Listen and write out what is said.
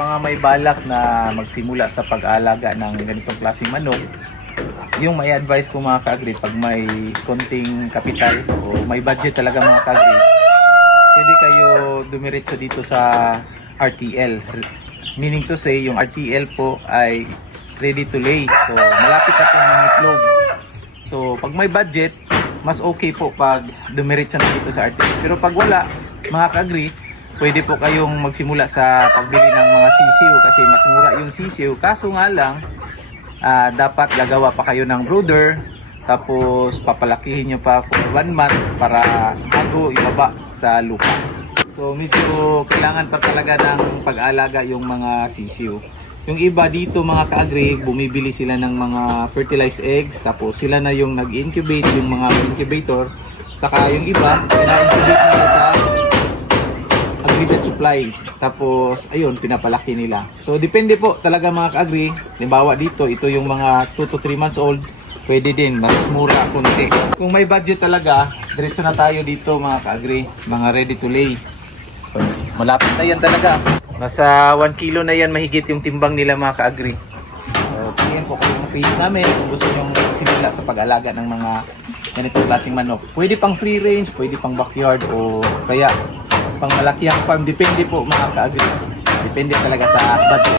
mga may balak na magsimula sa pag-alaga ng ganitong klaseng manok, yung may advice ko mga ka-agri, pag may konting kapital o may budget talaga mga ka-agri, pwede kayo dumiretso dito sa RTL. Meaning to say, yung RTL po ay ready to lay. So, malapit na pong mangitlog. So, pag may budget, mas okay po pag dumiretso na dito sa RTL. Pero pag wala, mga ka-agri, pwede po kayong magsimula sa pagbili ng mga sisiw kasi mas mura yung sisiw. Kaso nga lang, dapat gagawa pa kayo ng brooder, tapos papalakihin nyo pa for 1 month para bago ibaba sa lupa. So medyo kailangan pa talaga ng pag-alaga yung mga sisiw. Yung iba dito mga ka-agri, bumibili sila ng mga fertilized eggs, tapos sila na yung nag-incubate, yung mga incubator. Saka yung iba, pina-incubate nila sa agri-vet supplies. Tapos, ayun, pinapalaki nila. So, depende po talaga mga ka-agri. Halimbawa dito, ito yung mga 2 to 3 months old. Pwede din, mas mura konti. Kung may budget talaga, diretso na tayo dito mga ka-agri. Mga ready to lay. So, malapit na yan talaga. Nasa 1 kilo na yan mahigit yung timbang nila mga ka-agri. So, tingin po kayo sa page namin kung gusto nyo magsimula sa pag-alaga ng mga ganitong klaseng manok. Pwede pang free range, pwede pang backyard o kaya pang malaki ang farm. Depende po mga ka-agri. Depende talaga sa budget.